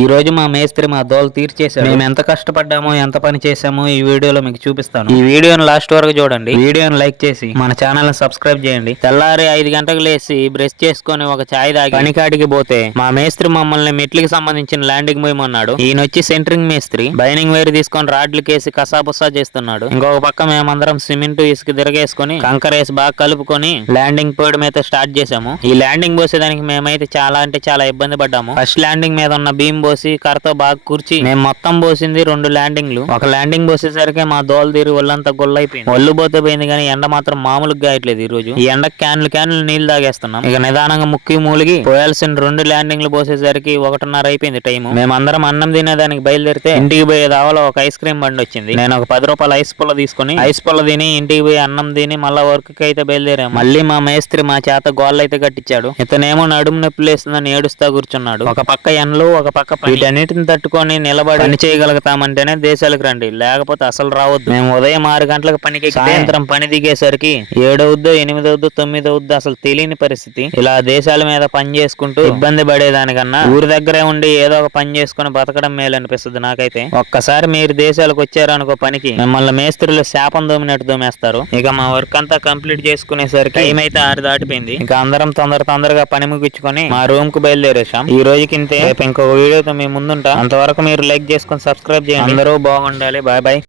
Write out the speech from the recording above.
ఈ రోజు మా మేస్త్రి మా దోలు తీర్చేశాడు. మేము ఎంత కష్టపడ్డామో ఎంత పని చేశామో ఈ వీడియోలో మీకు చూపిస్తాను. ఈ వీడియోని లాస్ట్ వరకు చూడండి. వీడియోని లైక్ చేసి మన ఛానల్ ని సబ్స్క్రైబ్ చేయండి. తెల్లారి 5 గంటలకు లేసి బ్రష్ చేసుకుని ఒక చాయ్ తాగి పనికాడికి పోతే మా మేస్త్రి మమ్మల్ని మెట్లకి సంబంధించిన ల్యాండింగ్ పోయమన్నాడు. ఈయన వచ్చి సెంటరింగ్ మేస్త్రి బైనింగ్ వైర్ తీసుకొని రాడ్లు కేసి కసాపుసా చేస్తున్నాడు. ఇంకొక పక్క మేమందరం సిమెంట్ ఇసుక తిరగేసుకుని కంకరేసి బాగా కలుపుకొని ల్యాండింగ్ పోయడం అయితే స్టార్ట్ చేసాము. ఈ ల్యాండింగ్ పోసేదానికి మేమైతే చాలా అంటే చాలా ఇబ్బంది పడ్డాము. ఫస్ట్ ల్యాండింగ్ మీద ఉన్న బీమ్ పోసి కర్రతో బాగా కూర్చి మేము మొత్తం పోసింది 2 ల్యాండింగ్లు. ఒక ల్యాండింగ్ పోసేసరికి మా దోలు తీరి ఒళ్ళంతా గొల్లైపోయింది. ఒళ్ళు పోతే పోయింది కానీ ఎండ మాత్రం మామూలుగా గాయట్లేదు. ఈ రోజు ఈ ఎండ క్యాన్లు నీళ్లు తాగేస్తున్నాం. ఇక నిదానంగా ముక్కి మూలిగి పోయాల్సిన 2 ల్యాండింగ్లు పోసేసరికి 1:30 అయిపోయింది టైం. మేమందరం అన్నం తినేదానికి బయలుదేరితే ఇంటికి పోయే దావలో ఒక ఐస్ క్రీమ్ బండి వచ్చింది. నేను ఒక 10 రూపాయల ఐస్ పుల్ల తీసుకుని ఐస్ పుల్ల తిని ఇంటికి పోయి అన్నం తిని మళ్ళా వర్క్ కి అయితే బయలుదేరాము. మళ్ళీ మా మేస్త్రి మా చేత గోళ్ళు అయితే కట్టించాడు. ఇతనేమో నడుము నొప్పి లేస్తుందని ఏడుస్తా కూర్చున్నాడు. ఒక పక్క ఎండలు ఒక పక్క వీటన్నిటిని తట్టుకొని నిలబడి పని చేయగలుగుతామంటేనే దేశాలకు రండి, లేకపోతే అసలు రావద్దు. మేము ఉదయం 6 గంటలకు పనికి సాయంత్రం పని దిగేసరికి 7 అవుద్దో 8 అవుద్దో 9 అవుద్దో అసలు తెలియని పరిస్థితి. ఇలా దేశాల మీద పని చేసుకుంటూ ఇబ్బంది పడేదానికన్నా ఊరి దగ్గరే ఉండి ఏదో ఒక పని చేసుకుని బతకడం మేలు అనిపిస్తుంది నాకైతే. ఒక్కసారి మీరు దేశాలకు వచ్చారనుకో పనికి మిమ్మల్ని మేస్త్రులు శాపం దోమినట్టు దోమేస్తారు. ఇక మా వర్క్ అంతా కంప్లీట్ చేసుకునేసరికి టైం అయితే 6 దాటిపోయింది. ఇంకా అందరం తొందరగా పని ముగించుకొని మా రూమ్ కు బయలుదేరేసాం. ఈ రోజుకి ఇంతే. ఇంకొక వీడియోతో మీ ముందుంటా. అంతవరకు మీరు లైక్ చేసుకొని సబ్స్క్రైబ్ చేయండి. అందరూ బాగుండాలి. Bye bye.